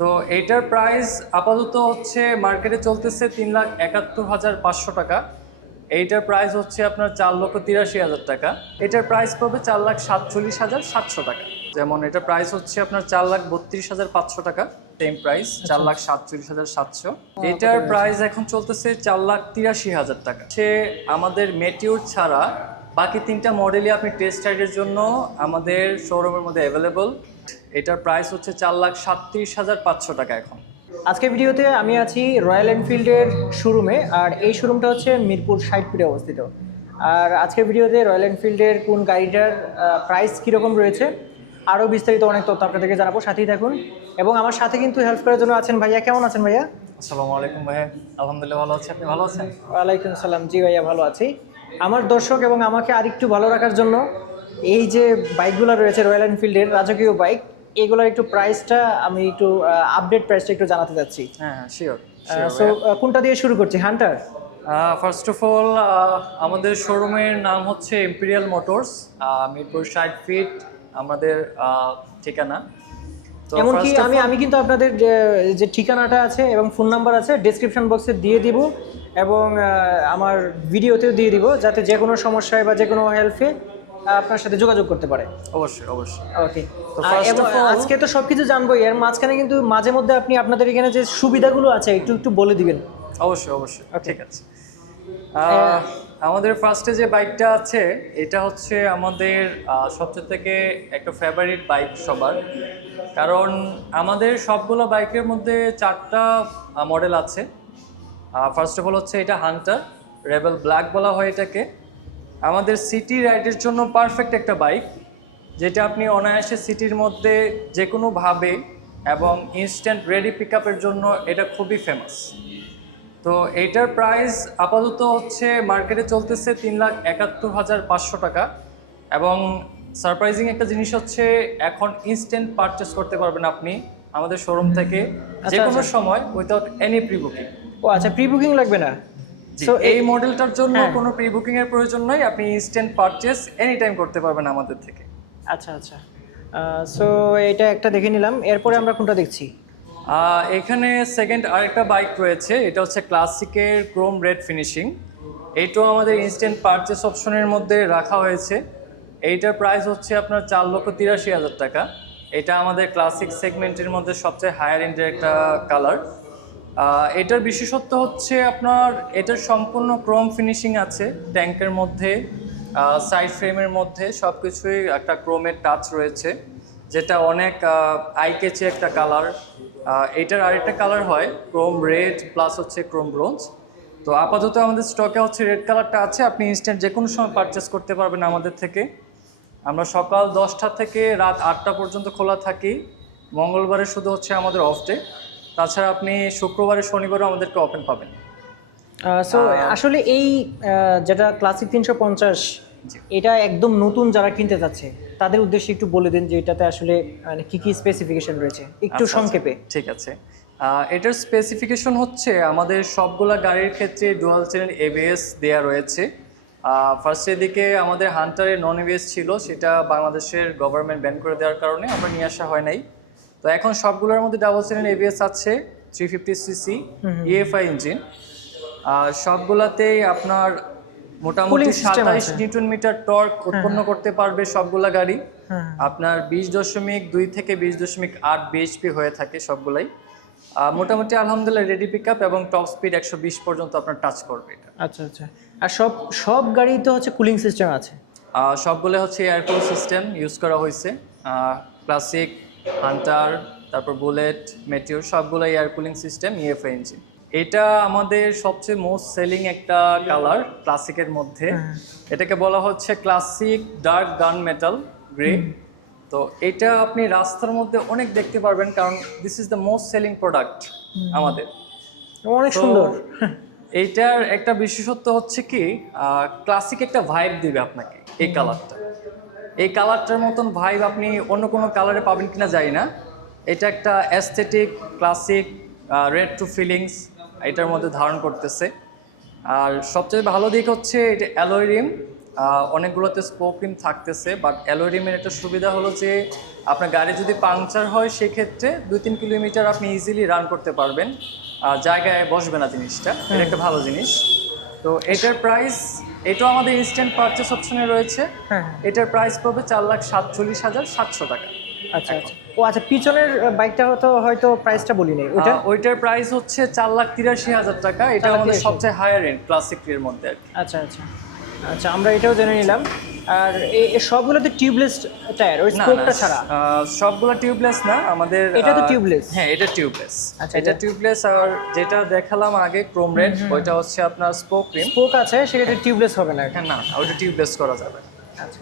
তো এইটার প্রাইস আপাতত হচ্ছে মার্কেটে চলতেছে 3,71,500 টাকা। এইটার প্রাইস হচ্ছে আপনার 4,83,000 টাকা। এটার প্রাইস পড়বে 4,47,700 টাকা। যেমন এটার প্রাইস হচ্ছে আপনার 4,32,500 টাকা, সেম প্রাইস 4,47,700। এটার প্রাইস এখন চলতেছে 4,83,000 টাকা। সে আমাদের মেটিউর ছাড়া বাকি তিনটা মডেলই আপনি টেস্ট রাইডের জন্য আমাদের শোরুমের মধ্যে অ্যাভেলেবল। এটার প্রাইস হচ্ছে 4,37,500 টাকা এখন। আজকের ভিডিওতে আমি আছি রয়্যাল এনফিল্ডের শোরুমে, আর এই শোরুমটা হচ্ছে মিরপুর 60 ফিটে অবস্থিত। আর আজকের ভিডিওতে রয়্যাল এনফিল্ডের কোন গাড়িটার প্রাইস কীরকম রয়েছে আরও বিস্তারিত অনেক তথ্য আপনাদেরকে জানাবো, সাথেই থাকুন। এবং আমার সাথে কিন্তু হেল্প করার জন্য আছেন ভাইয়া। কেমন আছেন ভাইয়া? আসসালামু আলাইকুম ভাইয়া, আলহামদুলিল্লাহ ভালো আছি। আপনি ভালো আছেন? ওয়ালাইকুম আসসালাম। জি ভাইয়া, ভালো আছি। আমার দর্শক এবং আমাকে আরেকটু ভালো রাখার জন্য এই যে বাইকগুলো রয়েছে রয়্যাল এনফিল্ডের রাজকীয় বাইক, এগুলোর একটু প্রাইসটা আমি একটু আপডেট প্রাইসটা একটু জানাতে চাচ্ছি। হ্যাঁ, শিওর। সো কোনটা দিয়ে শুরু করছি? হান্টার? ফার্স্ট অফ অল আমাদের শোরুমের নাম হচ্ছে ইম্পেরিয়াল মোটরস, মিরপুর 60 ফিট আমাদের ঠিকানা। তো এমনকি আমি কিন্তু আপনাদের যে ঠিকানাটা আছে এবং ফোন নাম্বার আছে ডেসক্রিপশন বক্সে দিয়ে দিব, এবং আমার ভিডিওতেও দিয়ে দিব, যাতে যে কোনো সমস্যায় বা যে কোনো হেল্পে আপনার সাথে যোগাযোগ করতে পারে। অবশ্যই অবশ্যই। ওকে। তো ফার্স্ট অফ অল আজকে তো সব কিছু জানবোই, এর মাঝখানে কিন্তু মাঝে মধ্যে আপনি আপনাদের এখানে যে সুবিধাগুলো আছে একটু একটু বলে দিবেন। অবশ্যই অবশ্যই, ঠিক আছে। আমাদের ফার্স্টে যে বাইকটা আছে এটা হচ্ছে আমাদের সবচেয়ে থেকে একটা ফেভারিট বাইক সবার, কারণ আমাদের সবগুলো বাইকের মধ্যে 4টা মডেল আছে। ফার্স্ট অফ অল হচ্ছে এটা হান্টার রেবেল ব্ল্যাক বলা হয় এটাকে। আমাদের সিটি রাইডের জন্য পারফেক্ট একটা বাইক, যেটা আপনি অনায়াসে সিটির মধ্যে যে কোনোভাবে এবং ইনস্ট্যান্ট রেডি পিক আপের জন্য এটা খুবই ফেমাস। তো এইটার প্রাইস আপাতত হচ্ছে মার্কেটে চলতেছে 3,71,500 টাকা। এবং সারপ্রাইজিং একটা জিনিস হচ্ছে এখন ইনস্ট্যান্ট পারচেস করতে পারবেন আপনি আমাদের শোরুম থেকে যে কোনো সময় উইথাউট এনি প্রি বুকিং। ও আচ্ছা, প্রি বুকিং লাগবে না? সো এই মডেলটার জন্য কোনো প্রি বুকিং এর প্রয়োজন নয়, আপনি ইনস্ট্যান্ট পারচেস এনি টাইম করতে পারবেন আমাদের থেকে। আচ্ছা আচ্ছা। সো এটা একটা দেখে নিলাম, এরপরে আমরা কোনটা দেখছি? এখানে সেকেন্ড আরেকটা বাইক রয়েছে, এটা হচ্ছে ক্লাসিকের ক্রোম রেড ফিনিশিং। এইটাও আমাদের ইনস্ট্যান্ট পারচেস অপশনের মধ্যে রাখা হয়েছে। এইটার প্রাইস হচ্ছে আপনার 4,83,000 টাকা। এটা আমাদের ক্লাসিক সেগমেন্টের মধ্যে সবচেয়ে হায়ার এন্ডের একটা কালার। এটার বিশেষত্ব হচ্ছে আপনার এটার সম্পূর্ণ ক্রোম ফিনিশিং আছে ট্যাঙ্কের মধ্যে, সাইড ফ্রেমের মধ্যে সব কিছুই একটা ক্রোমের টাচ রয়েছে, যেটা অনেক আই ক্যাচি একটা কালার। এটার আরেকটা কালার হয় ক্রোম রেড প্লাস হচ্ছে ক্রোম ব্রোঞ্জ। তো আপাতত আমাদের স্টকে হচ্ছে রেড কালারটা আছে, আপনি ইনস্ট্যান্ট যে কোনো সময় পারচেস করতে পারবেন আমাদের থেকে। আমরা সকাল 10টা থেকে রাত 8টা পর্যন্ত খোলা থাকি। মঙ্গলবারে শুধু হচ্ছে আমাদের অফ ডে, তাছাড়া আপনি শুক্রবারে শনিবারও আমাদেরকে ওপেন পাবেন। সো আসলে এই যেটা ক্লাসিক 350, এটা একদম নতুন যারা কিনতে যাচ্ছে তাদের উদ্দেশ্যে একটু বলে দিন যে এটাতে আসলে মানে কি কি স্পেসিফিকেশন রয়েছে একটু সংক্ষেপে। ঠিক আছে। এটার স্পেসিফিকেশন হচ্ছে আমাদের সবগুলা গাড়ির ক্ষেত্রে ডুয়াল চ্যানেল এবিএস দেয়া রয়েছে। ফার্স্টের দিকে আমাদের হান্টারে নন এবিএস ছিল, সেটা বাংলাদেশের গভর্নমেন্ট ব্যান করে দেওয়ার কারণে আমরা নিয়ে আসা হয় নাই। তো এখন সবগুলোর মধ্যে ডাবল চ্যানেল এবিএস আছে, 350cc ইএফআই ইঞ্জিন। সবগুলাতেই আপনার মোটামুটি 27 নিউটন মিটার টর্ক উৎপন্ন করতে পারবে সবগুলা গাড়ি। আপনার 20.2 থেকে 20.8 বিএইচপি হয়ে থাকে সবগুলাই। মোটামুটি আলহামদুলিল্লাহ রেডি পিক আপ এবং টপ স্পিড 120 পর্যন্ত আপনার টাচ করবে এটা। আচ্ছা আচ্ছা। আর সব গাড়িতে হচ্ছে কুলিং সিস্টেম আছে? সবগুলো হচ্ছে এয়ার কুল সিস্টেম ইউজ করা হয়েছে। ক্লাসিক, হান্টার, তারপর বুলেট, মেটিওর সবগুলো air cooling system EFI engine. এটা আমাদের সবচেয়ে মোস্ট সেলিং একটা কালার ক্লাসিকের মধ্যে। এটাকে বলা হচ্ছে ক্লাসিক ডার্ক গান মেটাল গ্রে। তো এটা আপনি রাস্তার মধ্যে অনেক দেখতে পারবেন, কারণ this is the most selling product আমাদের। অনেক সুন্দর। এইটার একটা বিশেষত্ব হচ্ছে কি, ক্লাসিক একটা ভাইব দিবে আপনাকে এই কালারটা। এই কালারটার মতন ভাইব আপনি অন্য কোনো কালারে পাবেন কিনা জানি না। এটা একটা aesthetic classic red to feelings এটার মধ্যে ধারণ করতেছে। আর সবচেয়ে ভালো দিক হচ্ছে এটা অ্যালয় রিম অনেকগুলোতে স্পোক রিম থাকতেছে, বাট অ্যালয় রিমের একটা সুবিধা হলো যে আপনার গাড়ি যদি পাংচার হয় সেক্ষেত্রে 2-3 কিলোমিটার আপনি ইজিলি রান করতে পারবেন, জায়গায় বসবে না জিনিসটা, এটা একটা ভালো জিনিস। তো এটার প্রাইস, এটাও আমাদের ইনস্ট্যান্ট পারচেস অপশনে রয়েছে। হ্যাঁ। এটার প্রাইস পড়বে 4,47,700 টাকা। আচ্ছা আচ্ছা, ও আচ্ছা, পিছনের বাইকটা হয়তো প্রাইসটা বলি নাই ওটা। ওইটার প্রাইস হচ্ছে 4,83,000 টাকা। এটা আমাদের 4,83,000 সবচেয়ে হায়ার এন্ড ক্লাসিক এর মধ্যে আর কি। আচ্ছা আচ্ছা আচ্ছা, আমরা এটাও জেনে নিলাম। আর এই সবগুলোতে টিউবলেস টায়ার, ওই না না, স্পোকটা ছাড়া? সবগুলো টিউবলেস না আমাদের। এটা তো টিউবলেস? হ্যাঁ, এটা টিউবলেস। আচ্ছা, এটা টিউবলেস। আর যেটা দেখালাম আগে ক্রোম রেড, ওইটা হচ্ছে আপনার স্পোক রিম। স্পোক আছে, সেটা টিউবলেস হবে না? হ্যাঁ, না, ওইটা টিউবলেস করা যাবে। আচ্ছা।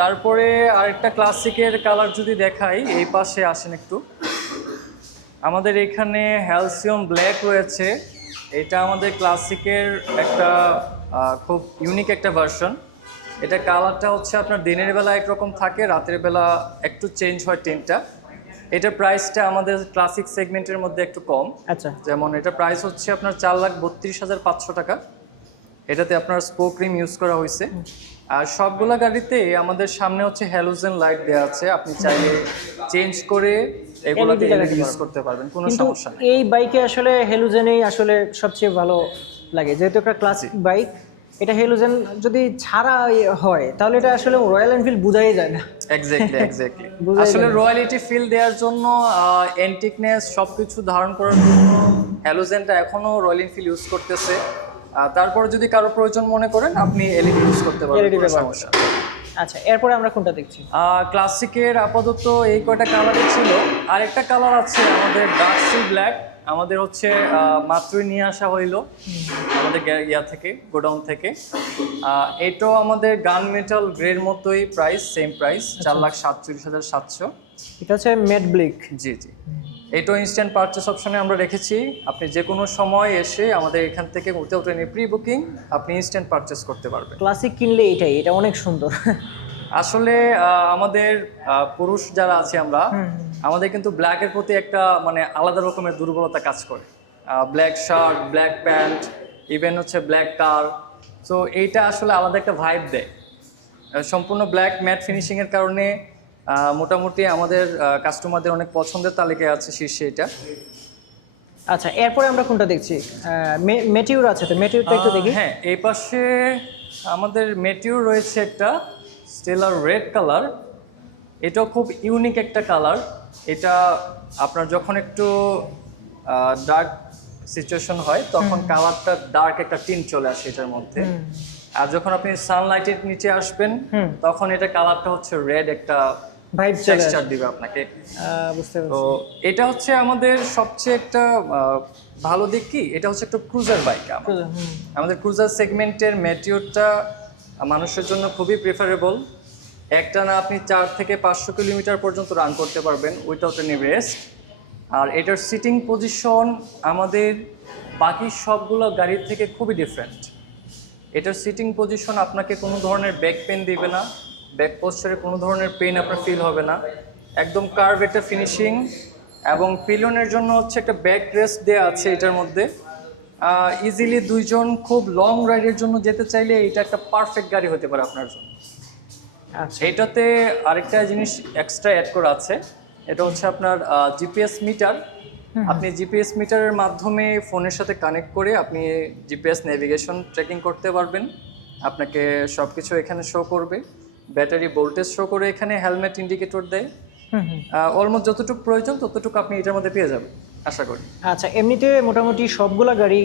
তারপরে আরেকটা ক্লাসিকের কালার যদি দেখাই, এই পাশে আসেন একটু। আমাদের এখানে হ্যালসিয়াম ব্ল্যাক রয়েছে। এটা আমাদের ক্লাসিকের একটা খুব ইউনিক একটা ভার্সন। এটা কালারটা হচ্ছে আপনার দিনের বেলা একরকম থাকে, রাতের বেলা একটু চেঞ্জ হয় টিনটা। এটার প্রাইসটা আমাদের ক্লাসিক সেগমেন্টের মধ্যে একটু কম। আচ্ছা। যেমন এটা প্রাইস হচ্ছে আপনার 4,32,500 টাকা। এটাতে আপনার স্পোক রিম ইউজ করা হয়েছে। আর সবগুলা গাড়িতে আমাদের সামনে হচ্ছে হ্যালোজেন লাইট দেওয়া আছে, আপনি চাইলে চেঞ্জ করে এগুলোতে LED ইউজ করতে পারবেন, কোনো কিন্তু সমস্যা নেই। এই বাইকে আসলে হেলোজেনই আসলে সবচেয়ে ভালো লাগে, যেহেতু একটা ক্লাসিক বাইক। এটা হেলোজেন যদি ছাড়া হয় তাহলে এটা আসলে রয়্যাল এনফিল্ড বোঝাই যায় না। এক্স্যাক্টলি। আসলে রয়্যালিটি ফিল দেওয়ার জন্য, এন্টিকনেস সবকিছু ধারণ করার জন্য হ্যালোজেনটা এখনো রয়্যাল এনফিল্ড ইউজ করতেছে। তারপরে যদি কারো প্রয়োজন মনে করেন, আপনি এলইডি ইউজ করতে পারবেন, LED কোনো ব্যবহার সমস্যা। আচ্ছা, এরপরে আমরা কোনটা দেখছি? ক্লাসিকের আপাতত এই কয়টা কালারই ছিল। আরেকটা কালার আছে আমাদের ডার্ক সি ব্ল্যাক, আমাদের হচ্ছে মাত্রই নিয়ে আসা হইলো আমাদের ইয়া থেকে, গোডাউন থেকে। এটাও আমাদের গান মেটাল গ্রের মতোই প্রাইস, সেম প্রাইস, 4,47,700। এটা হচ্ছে ম্যাট ব্ল্যাক। জি জি। এটাও ইনস্ট্যান্ট পারচেস অপশনে আমরা রেখেছি। আপনি যে কোনো সময় এসে আমাদের এখান থেকে উঠে নিয়ে প্রি বুকিং আপনি ইনস্ট্যান্ট পারচেস করতে পারবেন। ক্লাসিক কিনলে এটা অনেক সুন্দর। আসলে আমাদের পুরুষ যারা আছে আমরা, আমাদের কিন্তু ব্ল্যাকের প্রতি একটা মানে আলাদা রকমের দুর্বলতা কাজ করে। Black shirt, black pant, even হচ্ছে ব্ল্যাক কার। সো এইটা আসলে আলাদা একটা ভাইব দেয়। সম্পূর্ণ ব্ল্যাক ম্যাট ফিনিশিংয়ের কারণে মোটামুটি আমাদের কাস্টমারদের অনেক পছন্দের তালিকায় আছে শীর্ষে এটা। আচ্ছা, এরপরে আমরা কোনটা দেখছি? মেটিউর আছে, তো মেটিউরটা একটু দেখি। হ্যাঁ, এই পাশে আমাদের মেটিউর রয়েছে একটা স্টেলার রেড কালার। এটাও খুব ইউনিক একটা কালার। এটা আপনার যখন একটু ডার্ক সিচুয়েশন হয় তখন কালারটা ডার্ক একটা টিন চলে আসে এটার মধ্যে। আর যখন আপনি সানলাইটের নিচে আসবেন তখন এটা কালারটা হচ্ছে রেড একটা ভাইব টেক্সচার দিবে আপনাকে। বুঝতে তো পারছি। এটা হচ্ছে আমাদের সবচেয়ে একটা ভালো দিক কি, এটা হচ্ছে একটা ক্রুজার বাইক। আমাদের ক্রুজার সেগমেন্টের মেটিওরটা মানুষের জন্য খুবই প্রেফারেবল। একটা না আপনি 4 থেকে 500 কিলোমিটার পর্যন্ত রান করতে পারবেন উইথাউট এনি রেস্ট। আর এটার সিটিং পজিশন আমাদের বাকি সবগুলো গাড়ির থেকে খুবই ডিফারেন্ট। এটার সিটিং পজিশন আপনাকে কোনো ধরনের ব্যাক পেন দিবে না, ব্যাক পোস্টারে কোনো ধরনের পেন আপনার ফিল হবে না। একদম কার্ভ একটা ফিনিশিং, এবং পিলনের জন্য হচ্ছে একটা ব্যাক রেস্ট দেওয়া আছে এটার মধ্যে। ইজিলি দুইজন খুব লং রাইডের জন্য যেতে চাইলে এটা একটা পারফেক্ট গাড়ি হতে পারে আপনার জন্য। আচ্ছা, এইটাতে আরেকটা জিনিস এক্সট্রা অ্যাড করা আছে, এটা হচ্ছে আপনার জিপিএস মিটার। আপনি জিপিএস মিটারের মাধ্যমে ফোনের সাথে কানেক্ট করে আপনি জিপিএস নেভিগেশন ট্র্যাকিং করতে পারবেন। আপনাকে সব কিছু এখানে শো করবে, ব্যাটারি ভোল্টেজ শো করে, এখানে হেলমেট ইন্ডিকেটর দেয়। অলমোস্ট যতটুকু প্রয়োজন ততটুকু আপনি এটার মধ্যে পেয়ে যাবেন আশা করি। আচ্ছা, এমনিতে মোটামুটি সবগুলা গাড়ি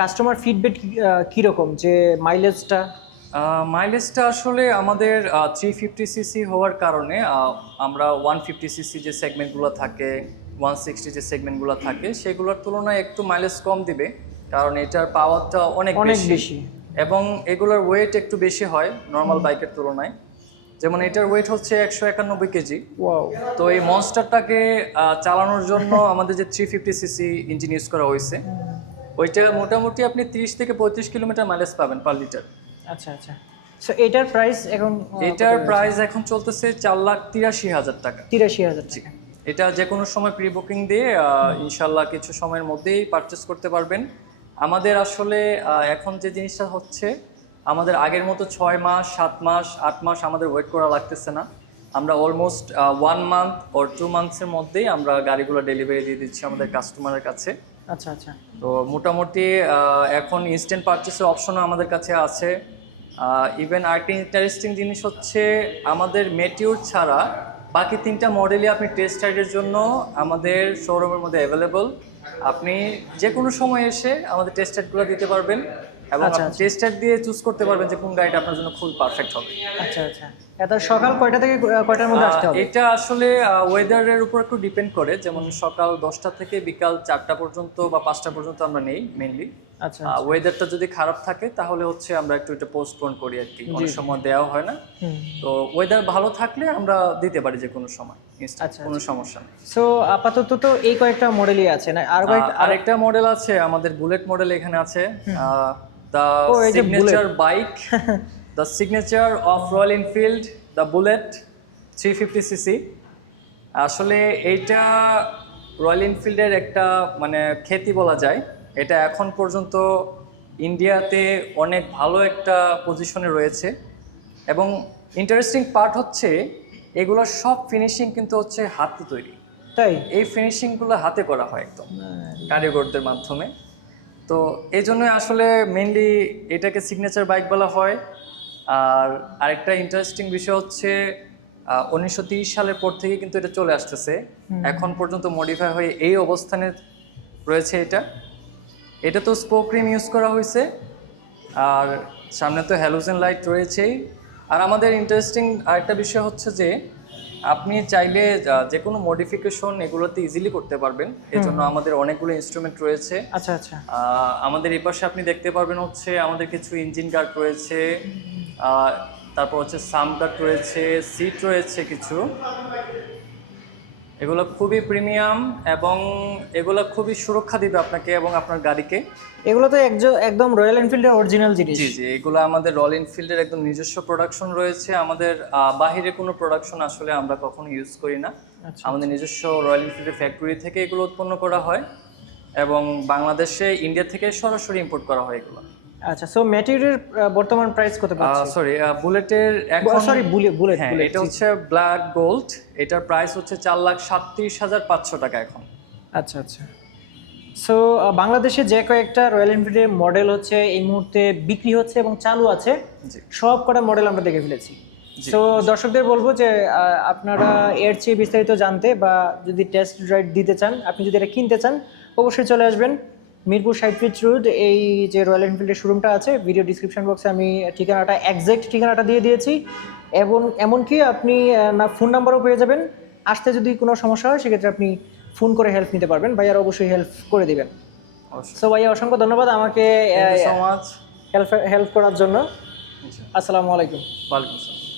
কাস্টমার ফিডব্যাক কীরকম, যে মাইলেজটা? মাইলেজটা আসলে আমাদের 350 সিসি হওয়ার কারণে আমরা 150 সিসি যে সেগমেন্টগুলো থাকে, 160 যে সেগমেন্টগুলো থাকে সেগুলোর তুলনায় একটু মাইলেজ কম দিবে, কারণ এটার পাওয়ারটা অনেক বেশি এবং এগুলোর ওয়েট একটু বেশি হয় নর্মাল বাইকের তুলনায়। যেমন এটার ওয়েট হচ্ছে 191 কেজি। তো এই মনস্টারটাকে চালানোর জন্য আমাদের যে 350 সিসি ইঞ্জিন ইউজ করা হয়েছে, ওইটা মোটামুটি আপনি 30 থেকে 35 কিলোমিটার মাইলেজ পাবেন পার লিটার। আচ্ছা আচ্ছা, সো এটার প্রাইস এখন? এটার প্রাইস এখন চলতেছে 4,83,000 টাকা। 83,000 টাকা। এটা যে কোনো সময় প্রি বুকিং দিয়ে ইনশাল্লাহ কিছু সময়ের মধ্যেই পারচেস করতে পারবেন। আমাদের আসলে এখন যে জিনিসটা হচ্ছে, আমাদের আগের মতো 6 মাস 7 মাস 8 মাস আমাদের ওয়েট করা লাগতেছে না। আমরা অলমোস্ট 1 মান্থ অর 2 মান্থসের মধ্যেই আমরা গাড়িগুলো ডেলিভারি দিয়ে দিচ্ছি আমাদের কাস্টমারের কাছে। আচ্ছা আচ্ছা। তো মোটামুটি এখন ইনস্ট্যান্ট পারচেসের অপশনও আমাদের কাছে আছে। ইভেন আরেকটা ইন্টারেস্টিং জিনিস হচ্ছে আমাদের মেটিউর ছাড়া বাকি 3টা মডেলই আপনি টেস্ট রাইডের জন্য আমাদের শোরুমের মধ্যে অ্যাভেলেবল। আপনি যে কোনো সময় এসে আমাদের টেস্ট রাইডগুলো দিতে পারবেন এবং আচ্ছা, আপনি টেস্ট রাইড দিয়ে চুজ করতে পারবেন যে কোন গাড়িটা আপনার জন্য খুব পারফেক্ট হবে। আচ্ছা আচ্ছা। এটা সকাল কয়টা থেকে কয়টার মধ্যে আসতে হবে? এটা আসলে ওয়েদারের উপর একটু ডিপেন্ড করে, যেমন সকাল 10টা থেকে বিকাল 4টা পর্যন্ত বা 5টা পর্যন্ত আমরা নেই মেইনলি। আচ্ছা ওয়েদারটা যদি খারাপ থাকে তাহলে হচ্ছে আমরা একটু এটা পোস্টপোন করি আর কি, অনেক সময় দেওয়া হয় না। তো ওয়েদার ভালো থাকলে আমরা দিতে পারি যে কোনো সময়, আচ্ছা, কোনো সমস্যা নেই। সো আপাতত তো এই কয়েকটা মডেলই আছে না, আর আরেকটা মডেল আছে আমাদের, বুলেট মডেল এখানে আছে। দ্য এই যে signature bike, the signature of royal Enfield, the bullet 350cc। আসলে এইটা রয়্যাল এনফিল্ডের একটা মানে খ্যাতি বলা যায়। এটা এখন পর্যন্ত ইন্ডিয়াতে অনেক ভালো একটা পজিশনে রয়েছে এবং ইন্টারেস্টিং পার্ট হচ্ছে এগুলোর সব ফিনিশিং কিন্তু হচ্ছে হাতে তৈরি। তাই? এই ফিনিশিংগুলো হাতে করা হয় একদম কারিগরদের মাধ্যমে। তো এই জন্য আসলে মেনলি এটাকে সিগনেচার বাইক বলা হয়। আর আরেকটা ইন্টারেস্টিং বিষয় হচ্ছে 1930 সালের পর থেকে কিন্তু এটা চলে আসতেছে, এখন পর্যন্ত মডিফাই হয়ে এই অবস্থানে রয়েছে। এটা তো স্পোক রিম ইউজ করা হয়েছে, আর সামনে তো হ্যালোজেন লাইট রয়েছেই। আর আমাদের ইন্টারেস্টিং আরেকটা বিষয় হচ্ছে যে আপনি চাইলে যে কোনো মডিফিকেশন এগুলোতে ইজিলি করতে পারবেন। এই জন্য আমাদের অনেকগুলো ইনস্ট্রুমেন্ট রয়েছে। আচ্ছা আচ্ছা। আমাদের এই পাশে আপনি দেখতে পারবেন হচ্ছে আমাদের কিছু ইঞ্জিন গার্ড রয়েছে, তারপর হচ্ছে সাম গার্ড রয়েছে, সিট রয়েছে কিছু। এগুলো খুবই প্রিমিয়াম এবং এগুলো খুবই সুরক্ষা দিবে আপনাকে এবং আপনার গাড়িকে। এগুলো তো একদম রয়্যাল এনফিল্ডের অরিজিনাল জিনিস। জি জি, এগুলো আমাদের রয়্যাল এনফিল্ডের একদম নিজস্ব প্রোডাকশন রয়েছে। আমাদের বাহিরে কোনো প্রোডাকশন আসলে আমরা কখনো ইউজ করি না। আমাদের নিজস্ব রয়্যাল এনফিল্ডের ফ্যাক্টরি থেকে এগুলো উৎপন্ন করা হয় এবং বাংলাদেশে ইন্ডিয়া থেকে সরাসরি ইম্পোর্ট করা হয় এগুলো। আচ্ছা, সো ম্যাটেরিয়ালের বর্তমান প্রাইস কত পাচ্ছি? সরি, বুলেটের এখন বুলেট হ্যাঁ, এটা হচ্ছে ব্ল্যাক গোল্ড। এটার প্রাইস হচ্ছে 4,37,500 টাকা এখন। আচ্ছা আচ্ছা। সো বাংলাদেশে যে কয়েকটা রয়্যাল এনফিল্ডের মডেল হচ্ছে এই মুহূর্তে বিক্রি হচ্ছে এবং চালু আছে, সব কটা মডেল আমরা দেখে ফেলেছি। সো দর্শকদের বলবো যে আপনারা এর চেয়ে বিস্তারিত জানতে বা যদি টেস্ট রাইড দিতে চান, আপনি যদি এটা কিনতে চান, অবশ্যই চলে আসবেন মিরপুর 60 ফিট রোড। এই যে রয়্যাল এনফিল্ডের শোরুমটা আছে, ভিডিও ডিসক্রিপশন বক্সে আমি এক্সাক্ট ঠিকানাটা দিয়ে দিয়েছি এবং এমনকি আপনি ফোন নাম্বারও পেয়ে যাবেন। আসতে যদি কোনো সমস্যা হয় সেক্ষেত্রে আপনি ফোন করে হেল্প নিতে পারবেন, ভাইয়ার অবশ্যই হেল্প করে দিবেন। সো ভাইয়া অসংখ্য ধন্যবাদ আমাকে হেল্প করার জন্য। আসসালামু আলাইকুম। ওয়ালাইকুম আসসালাম।